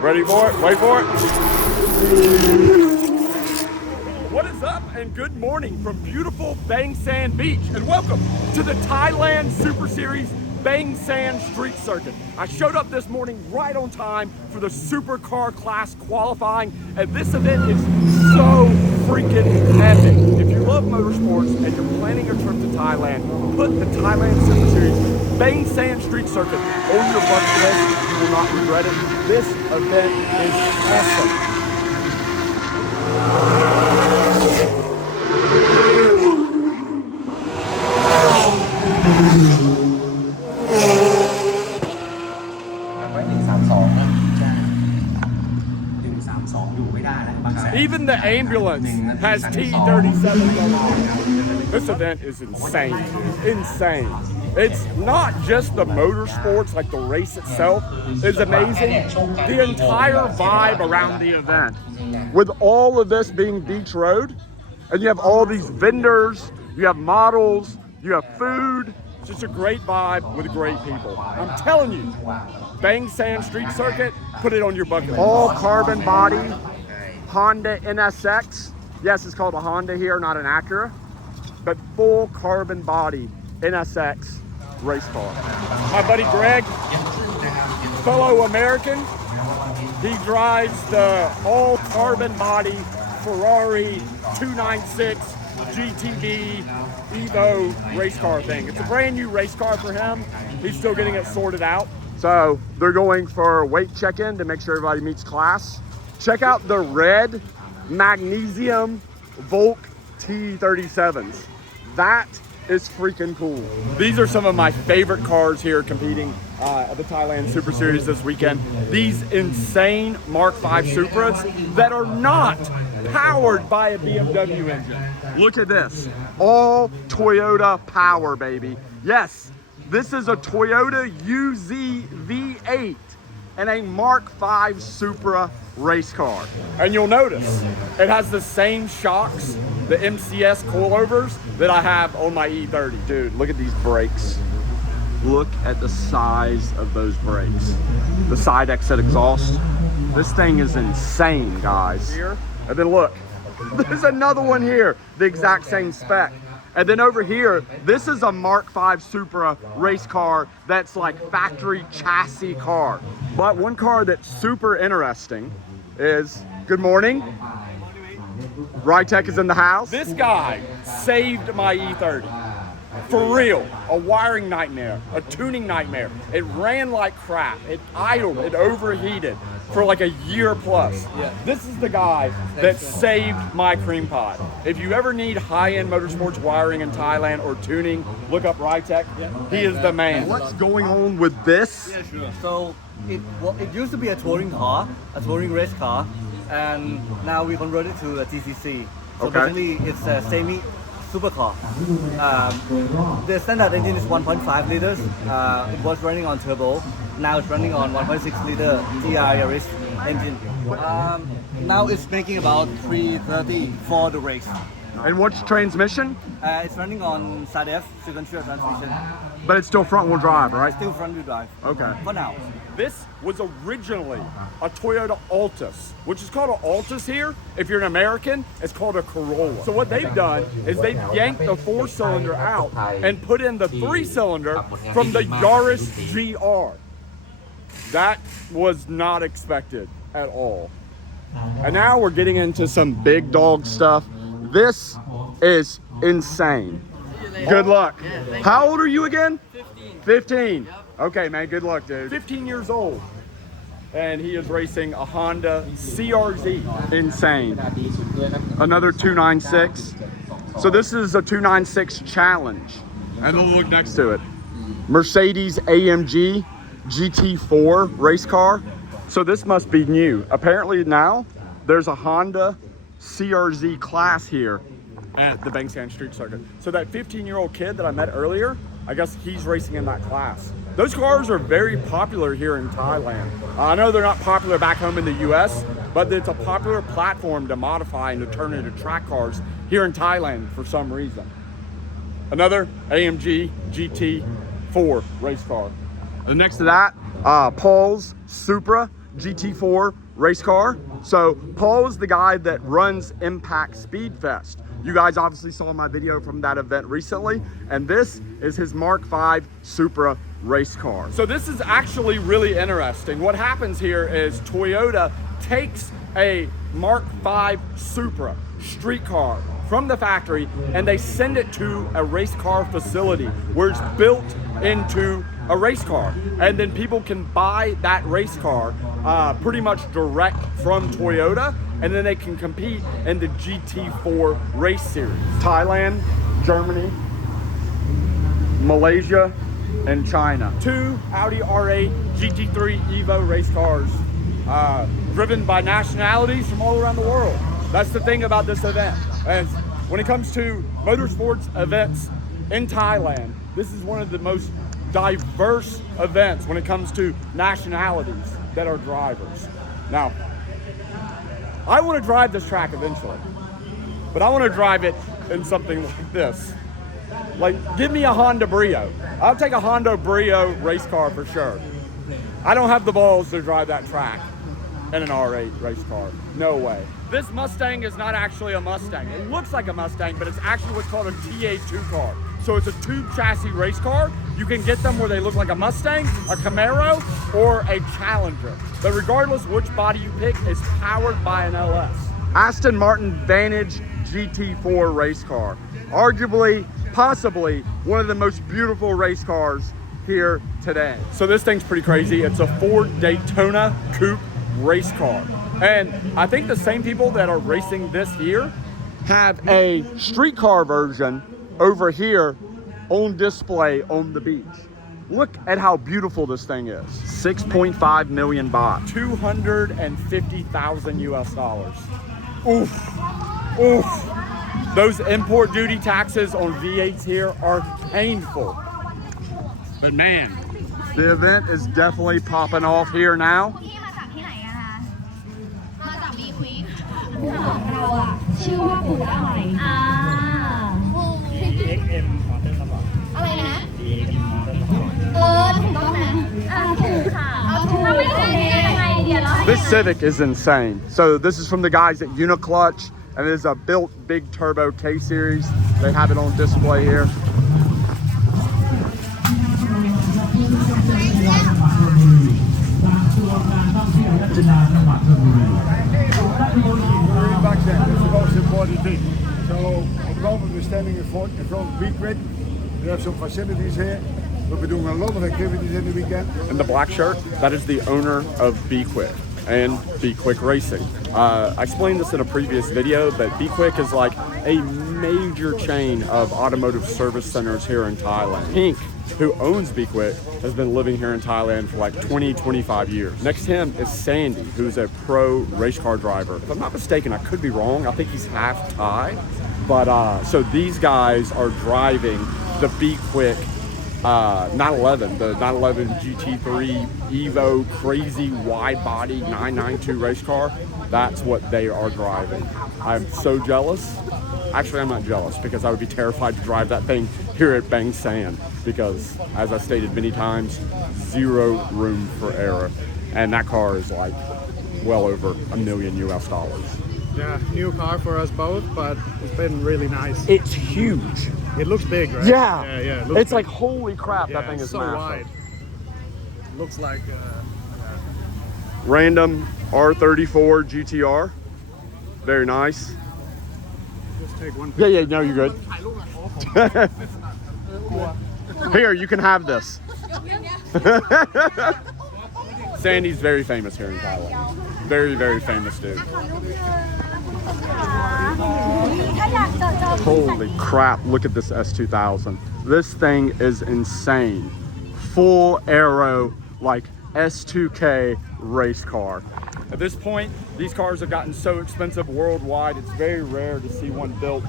Ready for it? Wait for it. What is up and good morning from beautiful Bang Sand Beach and welcome to the Thailand Super Series Bang Sand Street Circuit. I showed up this morning right on time for the supercar class qualifying, and this event is so freaking epic. If you love motorsports and you're planning a trip to Thailand, put the Thailand Super Series Bang Sand Street Circuit on your bucket list. You will not regret it. This event is awesome. Even the ambulance has T-37s on it. This event is insane, insane. It's not just the motorsports, like the race itself is amazing. The entire vibe around the event, with all of this being beach road, and you have all these vendors, you have models, you have food. It's just a great vibe with great people. I'm telling you, Bang Sand Street Circuit, put it on your bucket list. All carbon body, Honda NSX. Yes, it's called a Honda here, not an Acura, but full carbon body NSX race car. My buddy Greg, fellow American, he drives the all carbon body Ferrari 296 GTB Evo race car thing. It's a brand new race car for him. He's still getting it sorted out. So they're going for weight check-in to make sure everybody meets class. Check out the red magnesium Volk T37s. That is freaking cool. These are some of my favorite cars here competing at the Thailand Super Series this weekend. These insane Mark V Supras that are not powered by a BMW engine. Look at this, all Toyota power, baby. Yes, this is a Toyota UZ V8 and a Mark V Supra race car. And you'll notice it has the same shocks, the MCS coilovers, that I have on my E30. Dude, look at these brakes. Look at the size of those brakes. The side exit exhaust. This thing is insane, guys. Here, and then look, there's another one here, the exact same spec. And then over here, this is a Mark V Supra race car that's like factory chassis car. But one car that's super interesting is, good morning. Rytech is in the house. This guy saved my E30. For real, a wiring nightmare, a tuning nightmare. It ran like crap, it idled, it overheated for like a year plus. Yeah. This is the guy that saved my cream pie. If you ever need high-end motorsports wiring in Thailand or tuning, look up Rytech. Yeah. He is the man. What's going on with this? Yeah, sure. So it used to be a touring car, a touring race car, and now we converted to a TCC. So basically it's a semi supercar. The standard engine is 1.5 liters. It was running on turbo. Now it's running on 1.6 liter TR Yaris engine. Now it's making about 330 for the race. And what's transmission? It's running on SADF, sequential transmission. But it's still front wheel drive, right? Still front wheel drive. Okay. For now. This was originally a Toyota Altis, which is called an Altis here. If you're an American, it's called a Corolla. So what they've done is they've yanked the 4-cylinder out and put in the 3-cylinder from the Yaris GR. That was not expected at all. And now we're getting into some big dog stuff. This is insane. Good luck. How old are you again? 15. 15. Yep. Okay, man, good luck, dude. 15 years old. And he is racing a Honda CRZ. Insane. Another 296. So this is a 296 Challenge. And then look next to it. Mercedes AMG GT4 race car. So this must be new. Apparently now there's a Honda CRZ class here at the Bang Sand Street Circuit. So that 15-year-old kid that I met earlier, I guess he's racing in that class. Those cars are very popular here in Thailand. I know they're not popular back home in the US, but it's a popular platform to modify and to turn into track cars here in Thailand for some reason. Another AMG GT4 race car. And next to that, Paul's Supra GT4 race car. So Paul is the guy that runs Impact Speed Fest. You guys obviously saw my video from that event recently, and this is his Mark V Supra race car. So this is actually really interesting. What happens here is Toyota takes a Mark V Supra street car from the factory and they send it to a race car facility where it's built into a race car, and then people can buy that race car pretty much direct from Toyota, and then they can compete in the GT4 race series. Thailand, Germany, Malaysia, and China. 2 Audi R8 GT3 Evo race cars driven by nationalities from all around the world. That's the thing about this event. And when it comes to motorsports events in Thailand, this is one of the most diverse events when it comes to nationalities that are drivers. Now, I want to drive this track eventually, but I want to drive it in something like this. Like, give me a Honda Brio. I'll take a Honda Brio race car for sure. I don't have the balls to drive that track in an R8 race car. No way. This Mustang is not actually a Mustang. It looks like a Mustang, but it's actually what's called a TA2 car. So it's a tube chassis race car. You can get them where they look like a Mustang, a Camaro, or a Challenger. But regardless which body you pick, it's powered by an LS. Aston Martin Vantage GT4 race car. Arguably, possibly, one of the most beautiful race cars here today. So this thing's pretty crazy. It's a Ford Daytona Coupe race car. And I think the same people that are racing this here have a street car version over here on display on the beach. Look at how beautiful this thing is. 6.5 million baht. 250,000 US dollars. Oof, oof. Those import duty taxes on V8s here are painful. But man, the event is definitely popping off here now. เราอ่ะชื่อว่าปูอะไรอะไรนะถูกต้องนะถูกค่ะถ้าไม่ถูกนี่ยังไงเดี๋ยวเราให้ This Civic is insane. So this is from the guys at Uniclutch, and it is a built big turbo K series. They have it on display here. Back then, that's the most important thing. So at the moment we're standing in front of Beakwith. We have some facilities here. We'll be doing a lot of activities in the weekend. And the black shirt, that is the owner of Be Quick and Be Quick Racing. I explained this in a previous video, but Be Quick is like a major chain of automotive service centers here in Thailand. Pink, who owns Be Quick, has been living here in Thailand for like 20-25 years. Next to him is Sandy, who's a pro race car driver. If I'm not mistaken, I could be wrong. I think he's half Thai. But so these guys are driving the Be Quick 911, the 911 GT3 Evo crazy wide body 992 race car. That's what they are driving. I'm so jealous. Actually, I'm not jealous because I would be terrified to drive that thing here at Bang San because, as I stated many times, zero room for error. And that car is like well over $1 million US. Yeah, new car for us both, but it's been really nice. It's huge. It looks big, right? Yeah. Yeah. It It's looks like, big. holy crap, Yeah, that thing is so massive. wide. Looks like Random R34 GTR. Very nice. just take one. Yeah, no, you're good. Here, you can have this. Sandy's very famous here in Thailand. Very, very famous dude. Holy crap, look at this S2000. This thing is insane. Full aero, like S2K race car. At this point, these cars have gotten so expensive worldwide, it's very rare to see one built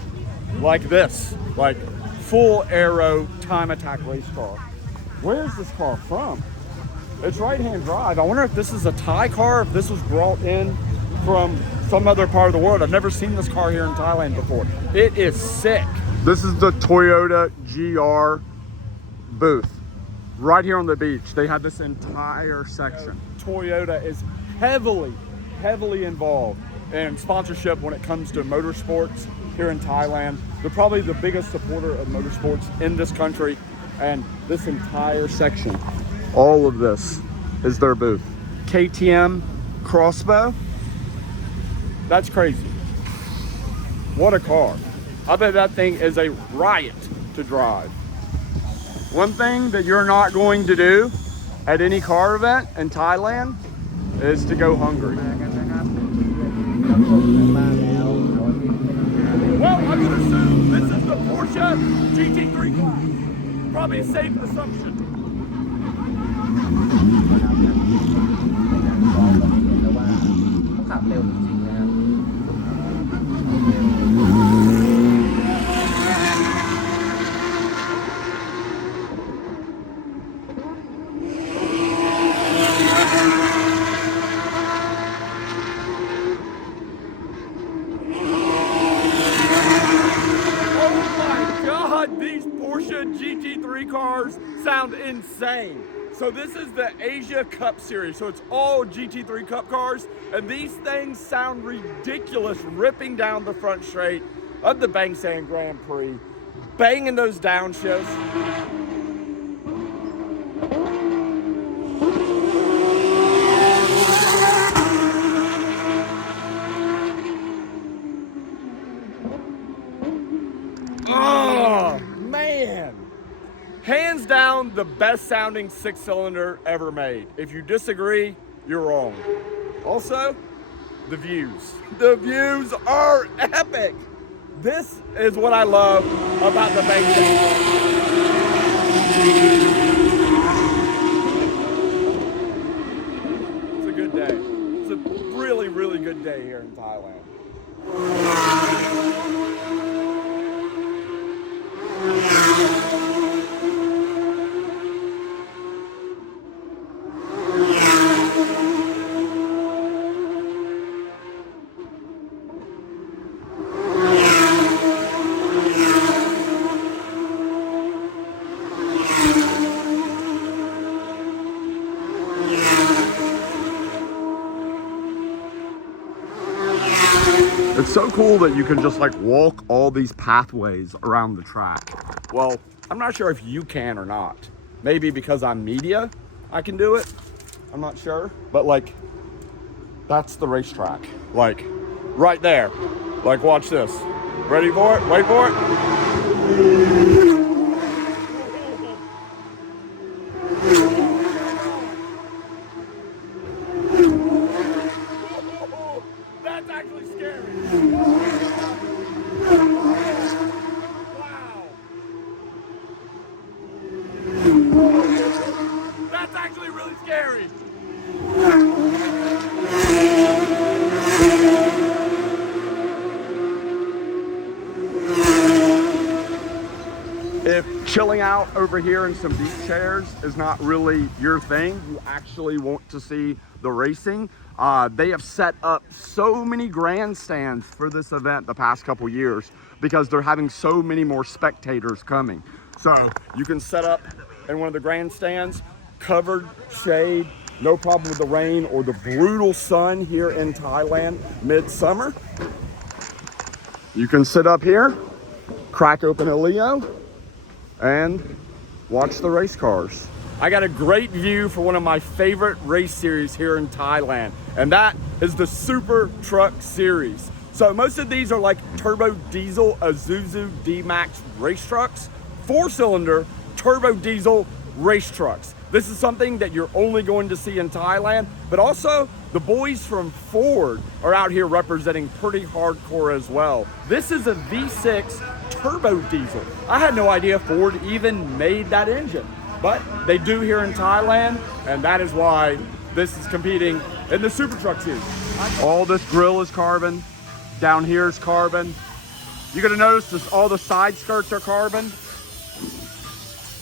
like this, like full aero time attack race car. Where is this car from? It's right-hand drive. I wonder if this is a Thai car, if this was brought in from some other part of the world. I've never seen this car here in Thailand before. It is sick. This is the Toyota GR booth. Right here on the beach. They have this entire section. Toyota is heavily involved in sponsorship when it comes to motorsports here in Thailand. They're probably the biggest supporter of motorsports in this country, and this entire section, all of this is their booth. KTM Crossbow. That's crazy. What a car. I bet that thing is a riot to drive. One thing that you're not going to do at any car event in Thailand is to go hungry. Well, I'm going to assume this is the Porsche GT3 class. Probably a safe assumption. These Porsche GT3 cars sound insane. So this is the Asia Cup Series. So it's all GT3 Cup cars. And these things sound ridiculous ripping down the front straight of the Bang Sang Grand Prix, banging those downshifts. Oh, man. Hands down, the best sounding 6-cylinder ever made. If you disagree, you're wrong. Also, the views. The views are epic. This is what I love about the Bang Sang. It's a good day. It's a really good day here in Thailand. It's so cool that you can just like walk all these pathways around the track. Well, I'm not sure if you can or not. Maybe because I'm media, I can do it. I'm not sure. But like, that's the racetrack. Like, right there. Like, watch this. Ready for it? Wait for it. That's actually scary. Wow. That's actually really scary. If chilling out over here in some beach chairs is not really your thing, you actually want to see the racing. They have set up so many grandstands for this event the past couple years because they're having so many more spectators coming. So you can set up in one of the grandstands, covered shade, no problem with the rain or the brutal sun here in Thailand midsummer. You can sit up here, crack open a Leo, and watch the race cars. I got a great view for one of my favorite race series here in Thailand, and that is the Super Truck Series. So most of these are like turbo diesel Isuzu D-Max race trucks, 4-cylinder turbo diesel race trucks. This is something that you're only going to see in Thailand, but also the boys from Ford are out here representing pretty hardcore as well. This is a V6 turbo diesel. I had no idea Ford even made that engine, but they do here in Thailand, and that is why this is competing in the Super Truck Series. All this grill is carbon, down here is carbon. You're gonna notice this, all the side skirts are carbon.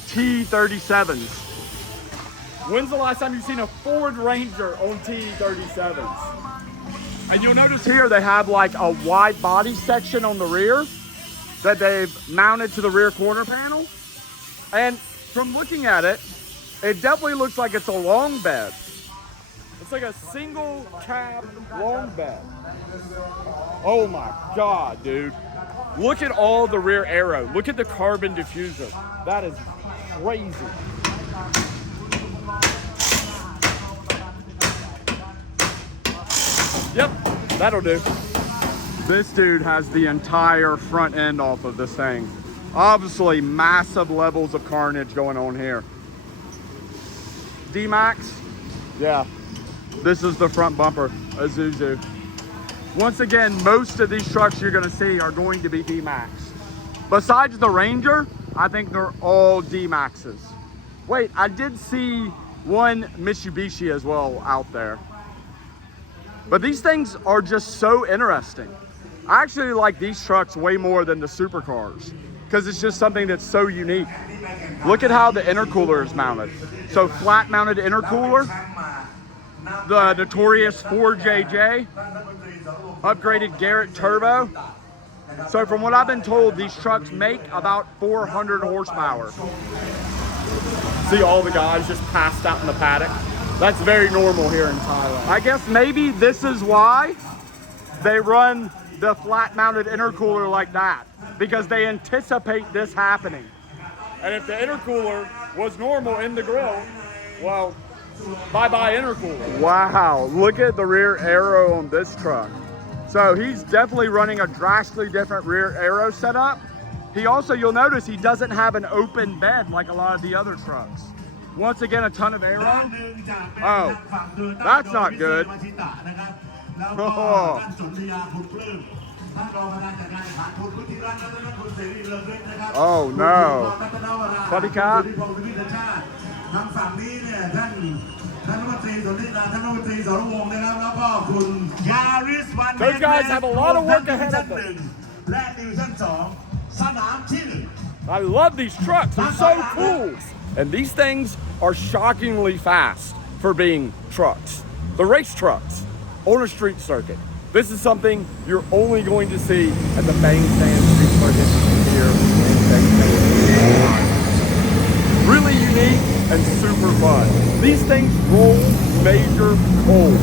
T37s. When's the last time you've seen a Ford Ranger on T37s? And you'll notice here they have like a wide body section on the rear that they've mounted to the rear corner panel. And from looking at it, it definitely looks like it's a long bed. It's like a single cab long bed. Oh my God, dude. Look at all the rear aero. Look at the carbon diffuser. That is crazy. Yep, that'll do. This dude has the entire front end off of this thing. Obviously, massive levels of carnage going on here. D-Max, yeah, this is the front bumper, Isuzu. Once again, most of these trucks you're gonna see are going to be D-Max. Besides the Ranger, I think they're all D-Maxes. Wait, I did see one Mitsubishi as well out there. But these things are just so interesting. I actually like these trucks way more than the supercars because it's just something that's so unique. Look at how the intercooler is mounted. So flat mounted intercooler, the notorious 4JJ, upgraded Garrett turbo. So from what I've been told, these trucks make about 400 horsepower. See all the guys just passed out in the paddock. That's very normal here in Thailand. I guess maybe this is why they run the flat mounted intercooler like that, because they anticipate this happening. And if the intercooler was normal in the grill, well, bye-bye intercooler. Wow, look at the rear aero on this truck. So he's definitely running a drastically different rear aero setup. He also, you'll notice he doesn't have an open bed like a lot of the other trucks. Once again, a ton of aero. Oh, that's not good. Oh. Oh no. Buddy cop. Those guys have a lot of work ahead of them. I love these trucks, they're so cool. And these things are shockingly fast for being trucks. The race trucks on a street circuit. This is something you're only going to see at the Bang Sand Street Circuit here in Thailand. Really unique and super fun. These things roll major cold.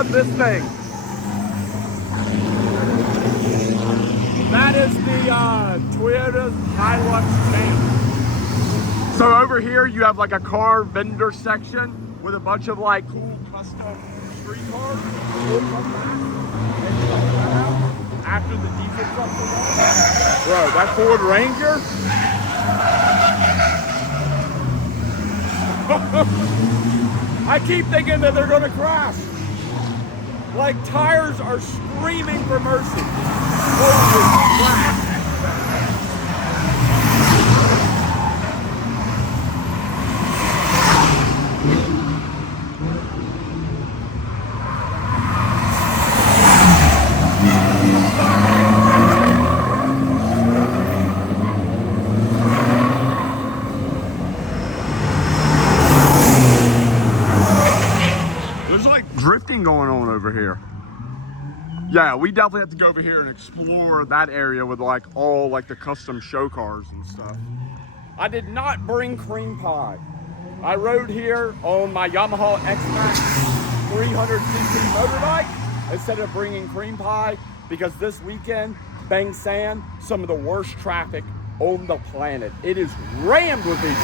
This thing. That is the Toyota Hilux tank. So over here you have like a car vendor section with a bunch of like cool custom street cars. After the diesel truck was on. Bro, that Ford Ranger. I keep thinking that they're gonna crash. Like tires are screaming for mercy. Holy crap. There's like drifting going on over here. Yeah, we definitely have to go over here and explore that area with like all like the custom show cars and stuff. I did not bring cream pie. I rode here on my Yamaha X-Max 300cc motorbike instead of bringing cream pie because this weekend, Bang San, some of the worst traffic on the planet. It is rammed with people.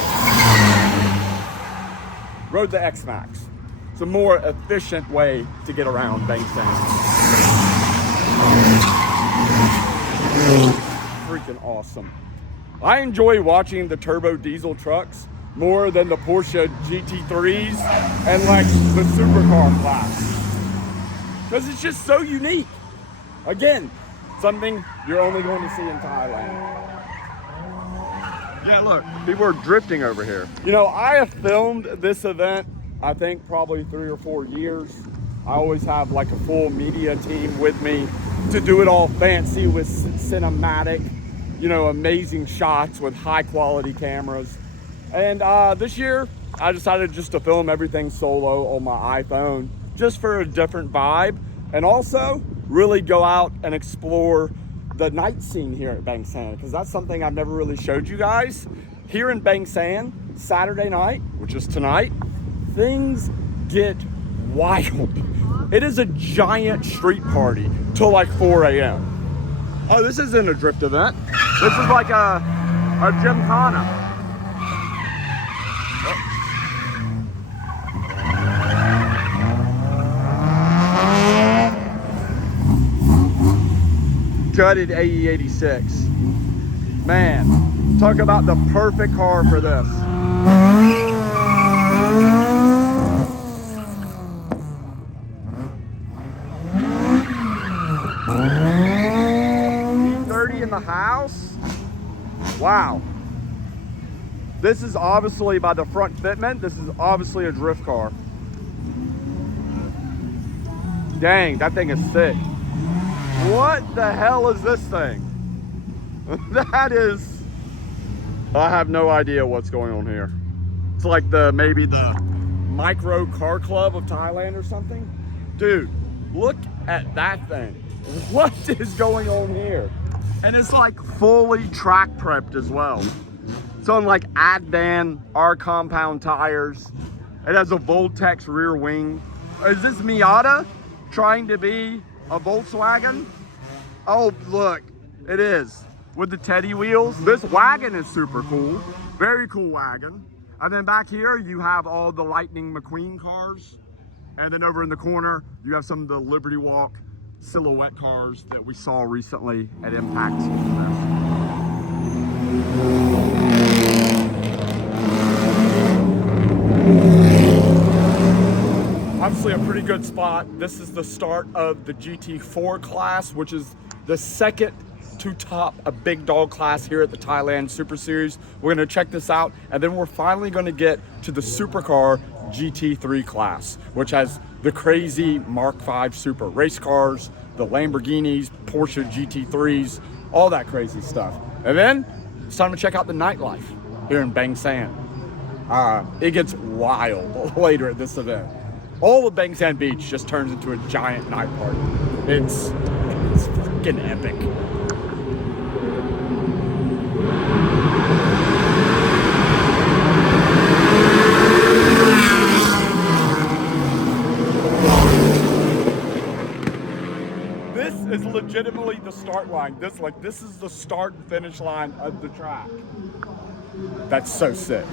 Rode the X-Max. It's a more efficient way to get around Bang San. Freaking awesome. I enjoy watching the turbo diesel trucks more than the Porsche GT3s and like the supercar class. Because it's just so unique. Again, something you're only going to see in Thailand. Yeah, look, people are drifting over here. You know, I have filmed this event, I think probably 3 or 4 years. I always have like a full media team with me to do it all fancy with cinematic, you know, amazing shots with high quality cameras. And this year, I decided just to film everything solo on my iPhone, just for a different vibe, and also really go out and explore the night scene here at Bang San, because that's something I've never really showed you guys. Here in Bang San, Saturday night, which is tonight, things get wild. It is a giant street party till like 4 a.m. Oh, this isn't a drift event. This is like a gymkhana. Gutted AE86. Man, talk about the perfect car for this. 30 in the house. Wow. This is obviously, by the front fitment, this is obviously a drift car. Dang, that thing is sick. What the hell is this thing? That is, I have no idea what's going on here. It's like maybe the micro car club of Thailand or something. Dude, look at that thing. What is going on here? And it's like fully track prepped as well. It's on like Advan R compound tires. It has a Voltex rear wing. Is this Miata trying to be a Volkswagen? Oh, look, it is. With the Teddy wheels. This wagon is super cool. Very cool wagon. And then back here, you have all the Lightning McQueen cars. And then over in the corner, you have some of the Liberty Walk silhouette cars that we saw recently at Impact. Obviously a pretty good spot. This is the start of the GT4 class, which is the second to top a big dog class here at the Thailand Super Series. We're gonna check this out, and then we're finally gonna get to the supercar GT3 class, which has the crazy Mark V super race cars, the Lamborghinis, Porsche GT3s, all that crazy stuff. And then it's time to check out the nightlife here in Bang San. It gets wild later at this event. All of Bang San Beach just turns into a giant night party. It's fucking epic. This is legitimately the start line. This is the start and finish line of the track. That's so sick.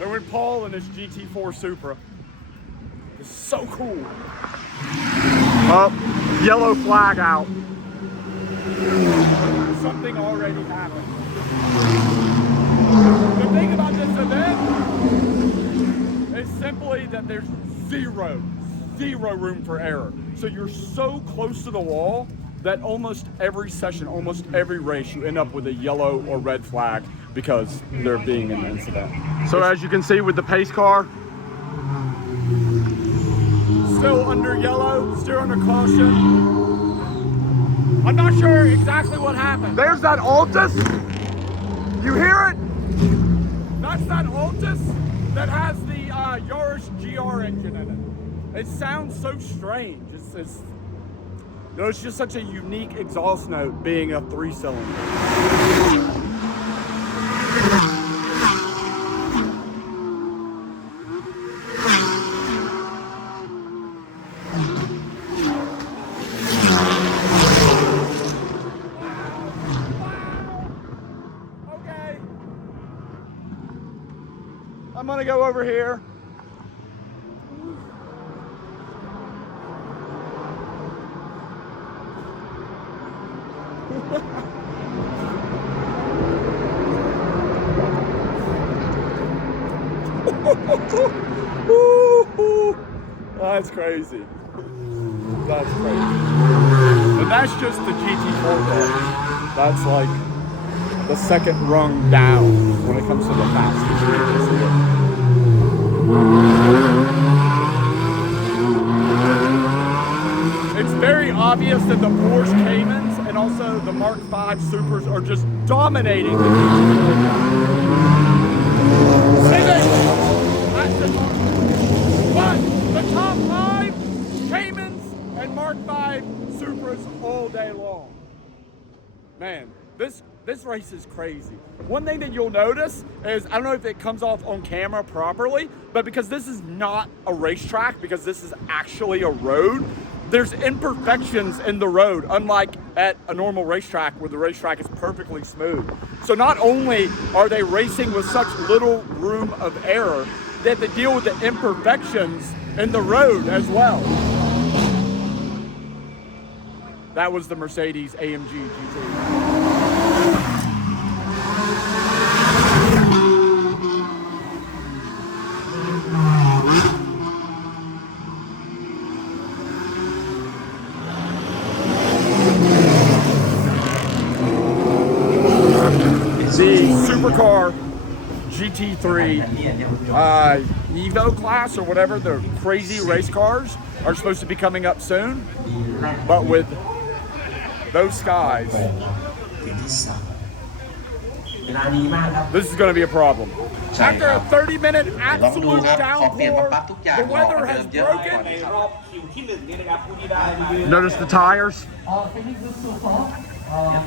And with Paul and his GT4 Supra. It's so cool. Oh, yellow flag out. Something already happened. The thing about this event is simply that there's zero room for error. So you're so close to the wall that almost every session, almost every race, you end up with a yellow or red flag because there being an incident. So as you can see with the pace car, still under yellow, still under caution. I'm not sure exactly what happened. There's that Altus. You hear it? That's that Altus that has the Yaris GR engine in it. It sounds so strange. It's just such a unique exhaust note being a 3-cylinder. Okay. I'm gonna go over here. That's crazy. That's crazy. And that's just the GT4 car. That's like the second rung down when it comes to the fastest vehicles here. It's very obvious that the Porsche Caymans and also the Mark V Supers are just dominating the But the top 5 Caymans and Mark V Supras all day long. Man, this race is crazy. One thing that you'll notice is, I don't know if it comes off on camera properly, but because this is not a racetrack, because this is actually a road, there's imperfections in the road, unlike at a normal racetrack where the racetrack is perfectly smooth. So not only are they racing with such little room of error, they have to deal with the imperfections in the road as well. That was the Mercedes AMG GT. The supercar GT3 Evo class or whatever, the crazy race cars are supposed to be coming up soon, but with those skies, this is going to be a problem. After a 30-minute absolute downpour, the weather has broken. Notice the tires.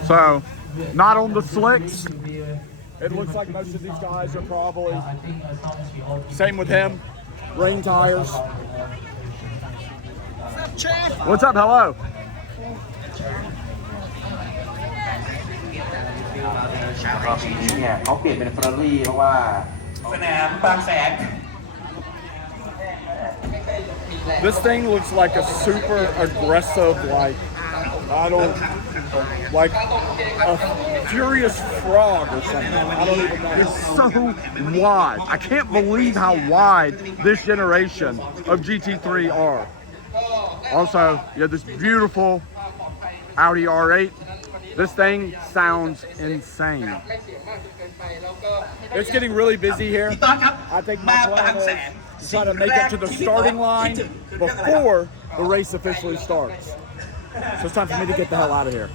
So, not on the slicks. It looks like most of these guys are probably, same with him, rain tires. What's up, hello? รอบนี้เนี่ยเขาเปลี่ยนเป็นเฟอร์รารี่เพราะว่าสนามบางแสน This thing looks like a super aggressive, like, I don't, like a furious frog or something. I don't even know. It's so wide. I can't believe how wide this generation of GT3 are. Also, you have this beautiful Audi R8. This thing sounds insane. It's getting really busy here. I think my plan is to try to make it to the starting line before the race officially starts. So it's time for me to get the hell out of here.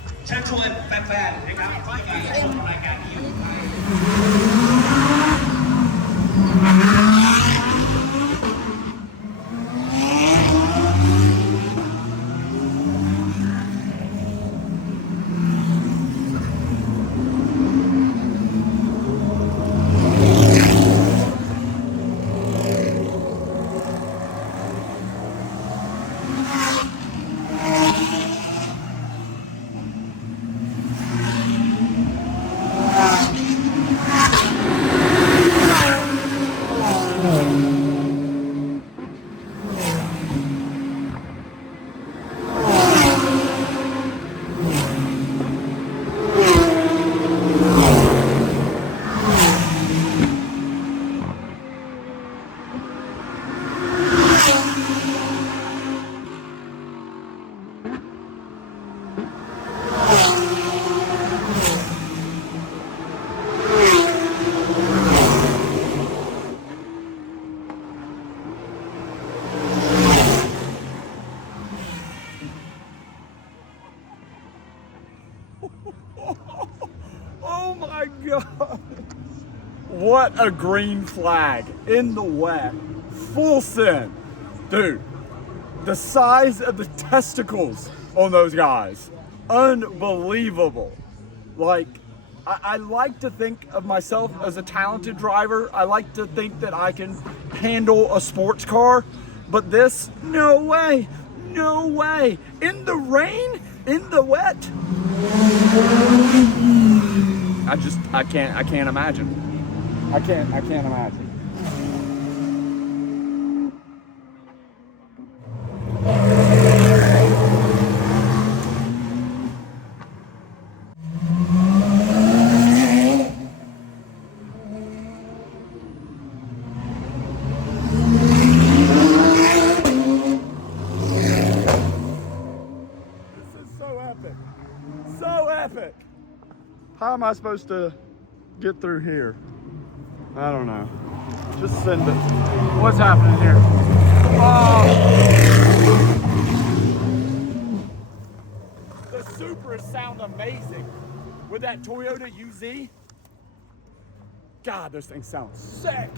Oh my God. What a green flag in the wet. Full send. Dude, the size of the testicles on those guys. Unbelievable. Like, I like to think of myself as a talented driver. I like to think that I can handle a sports car. But this, no way. No way. In the rain? In the wet? I can't imagine. I can't imagine. This is so epic. am I supposed to get through here? I don't know. Just send it. What's happening here? Oh! The Supras sound amazing. With that Toyota UZ. God, those things sound sick.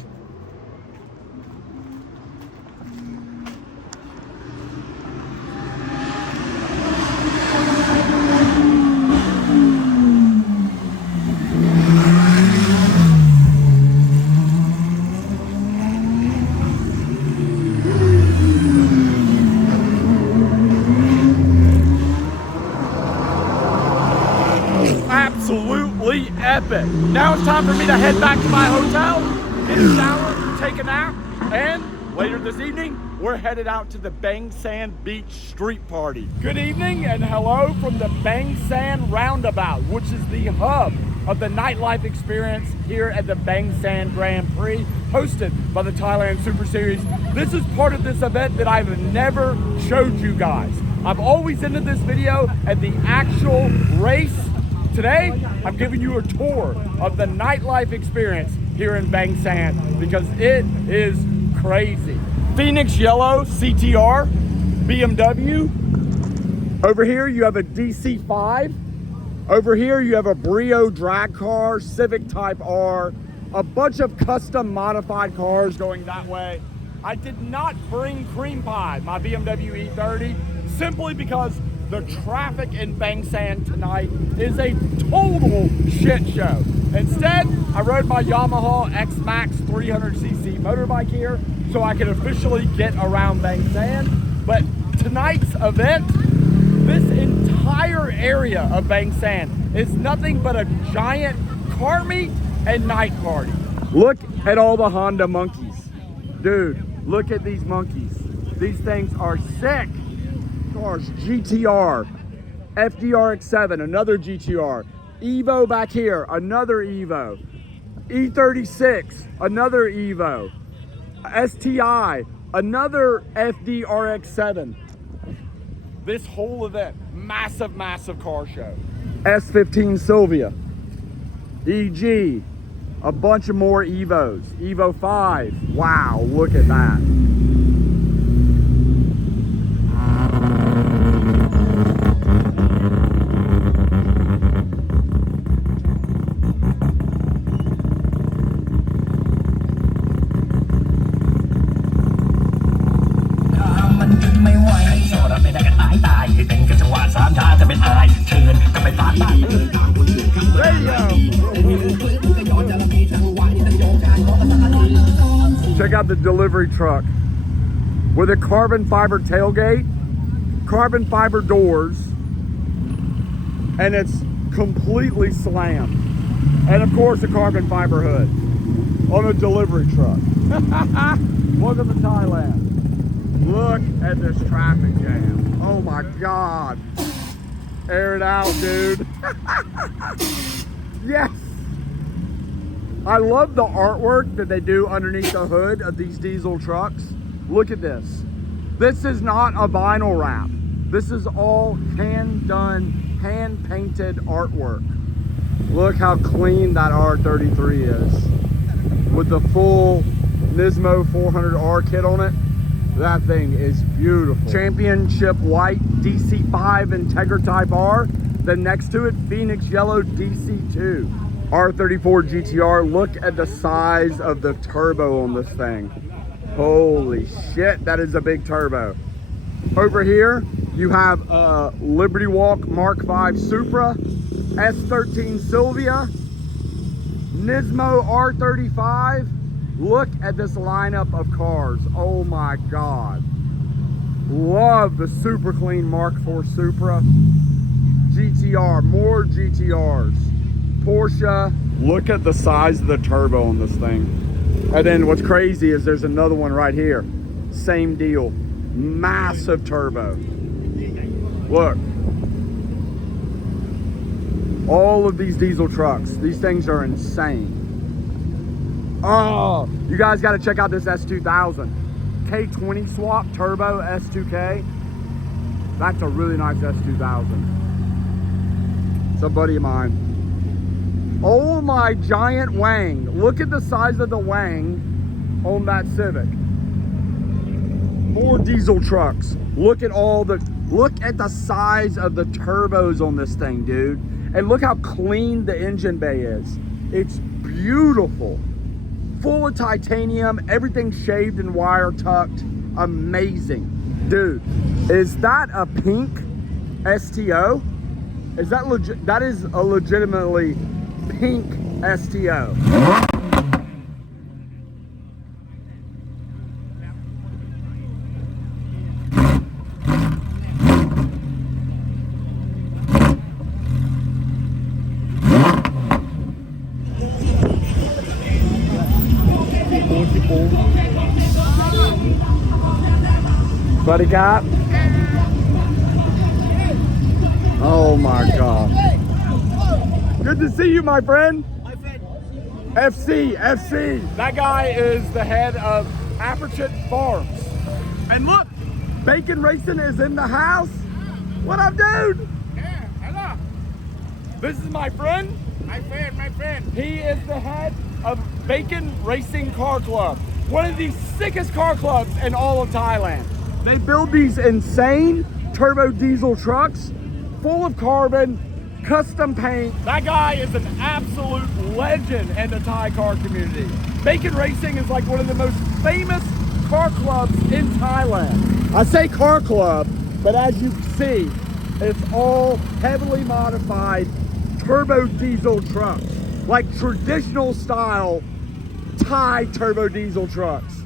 Absolutely epic. Now it's time for me to head back to my hotel, get a shower, take a nap, and later this evening, we're headed out to the Bang Sand Beach Street Party. Good evening and hello from the Bang Sand Roundabout, which is the hub of the nightlife experience here at the Bang Sand Grand Prix, hosted by the Thailand Super Series. This is part of this event that I've never showed you guys. I've always ended this video at the actual race. Today, I'm giving you a tour of the nightlife experience here in Bang Sand because it is crazy. Phoenix Yellow CTR, BMW. Over here, you have a DC5. Over here, you have a Brio drag car, Civic Type R, a bunch of custom modified cars going that way. I did not bring Cream Pie, my BMW E30, simply because the traffic in Bang Sand tonight is a total shit show. Instead, I rode my Yamaha X-Max 300cc motorbike here so I can officially get around Bang Sand. But tonight's event, this entire area of Bang Sand is nothing but a giant car meet and night party. Look at all the Honda monkeys. Dude, look at these monkeys. These things are sick. Cars, GTR, FDRX7, another GTR, Evo back here, another Evo, E36, another Evo, STI, another FDRX7. This whole event, massive, massive car show. S15 Sylvia, EG, a bunch of more Evos, Evo 5, wow, look at that. Check out the delivery truck with a carbon fiber tailgate, carbon fiber doors, and it's completely slammed. And of course, a carbon fiber hood on a delivery truck. Welcome to Thailand. Look at this traffic jam. Oh my God. Air it out, dude. Yes. I love the artwork that they do underneath the hood of these diesel trucks. Look at this. This is not a vinyl wrap. This is all hand-done, hand-painted artwork. Look how clean that R33 is. With the full Nismo 400R kit on it. That thing is beautiful. Championship white DC5 Integra Type R. Then next to it, Phoenix Yellow DC2. R34 GTR, look at the size of the turbo on this thing. Holy shit, that is a big turbo. Over here, you have a Liberty Walk Mark V Supra, S13 Sylvia, Nismo R35. Look at this lineup of cars, oh my God. Love the super clean Mark IV Supra. GTR, more GTRs. Porsche, look at the size of the turbo on this thing. And then what's crazy is there's another one right here. Same deal, massive turbo. Look, all of these diesel trucks, these things are insane. Oh, you guys got to check out this S2000. K20 swap turbo S2K. That's a really nice S2000. It's a buddy of mine. Oh my giant wang. Look at the size of the wang on that Civic. More diesel trucks. Look at the size of the turbos on this thing, dude. And look how clean the engine bay is. It's beautiful. Full of titanium, everything shaved and wire tucked. Amazing. Dude, is that a pink STO? Is that legit? That is a legitimately pink STO. Buddy cop. Oh my God. Good to see you, my friend. FC. That guy is the head of Aperture Farms. And look, Bacon Racing is in the house. What up, dude? Yeah, hello. This is my friend. My friend. He is the head of Bacon Racing Car Club. One of the sickest car clubs in all of Thailand. They build these insane turbo diesel trucks full of carbon, custom paint. That guy is an absolute legend in the Thai car community. Bacon Racing is like one of the most famous car clubs in Thailand. I say car club, but as you can see, it's all heavily modified turbo diesel trucks, like traditional style Thai turbo diesel trucks.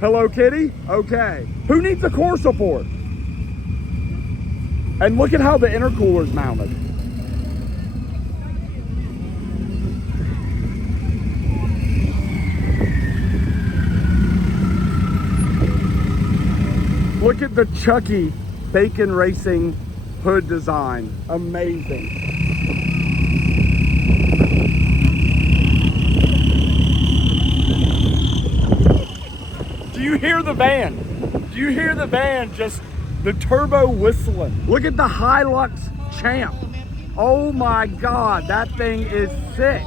Hello, Kitty? Okay. Who needs a core support? And look at how the intercooler's mounted. Look at the Chucky Bacon Racing hood design. Amazing. Do you hear the van? Do you hear the van just the turbo whistling? Look at the Hilux Champ. Oh my God, that thing is sick.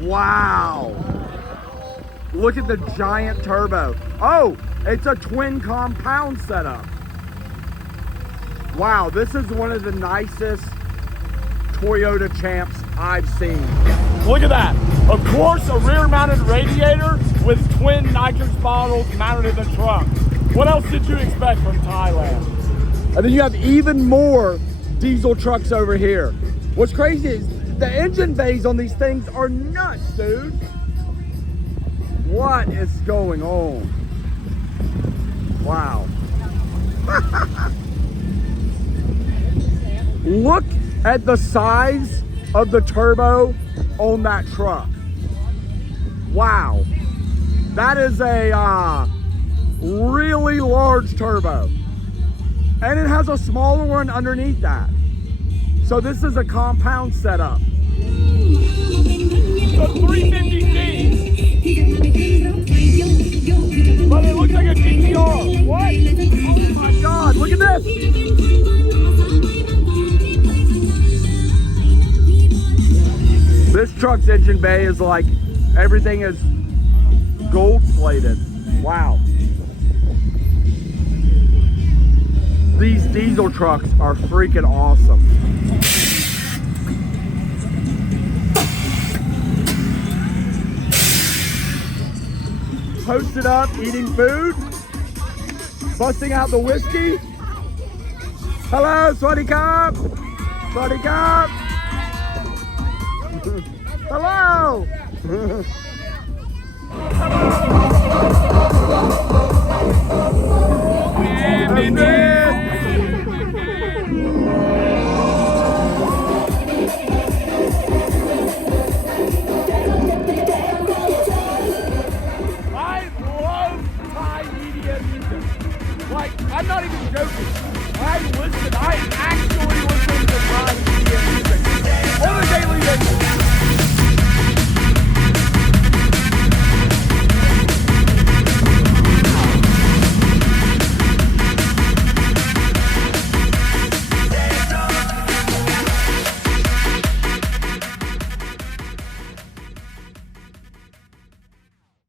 Wow. Look at the giant turbo. Oh, it's a twin compound setup. Wow, this is one of the nicest Toyota Champs I've seen. Look at that. Of course, a rear-mounted radiator with twin nitrous bottles mounted in the truck. What else did you expect from Thailand? And then you have even more diesel trucks over here. What's crazy is the engine bays on these things are nuts, dude. What is going on? Wow. Look at the size of the turbo on that truck. Wow. That is a really large turbo. And it has a smaller one underneath that. So this is a compound setup. So 350D. But it looks like a GTR. What? Oh my God, look at this. This truck's engine bay is like, everything is gold plated. Wow. These diesel trucks are freaking awesome. Posted up, eating food, busting out the whiskey. Hello, Swaddy Cop. Swaddy Cop. Hello.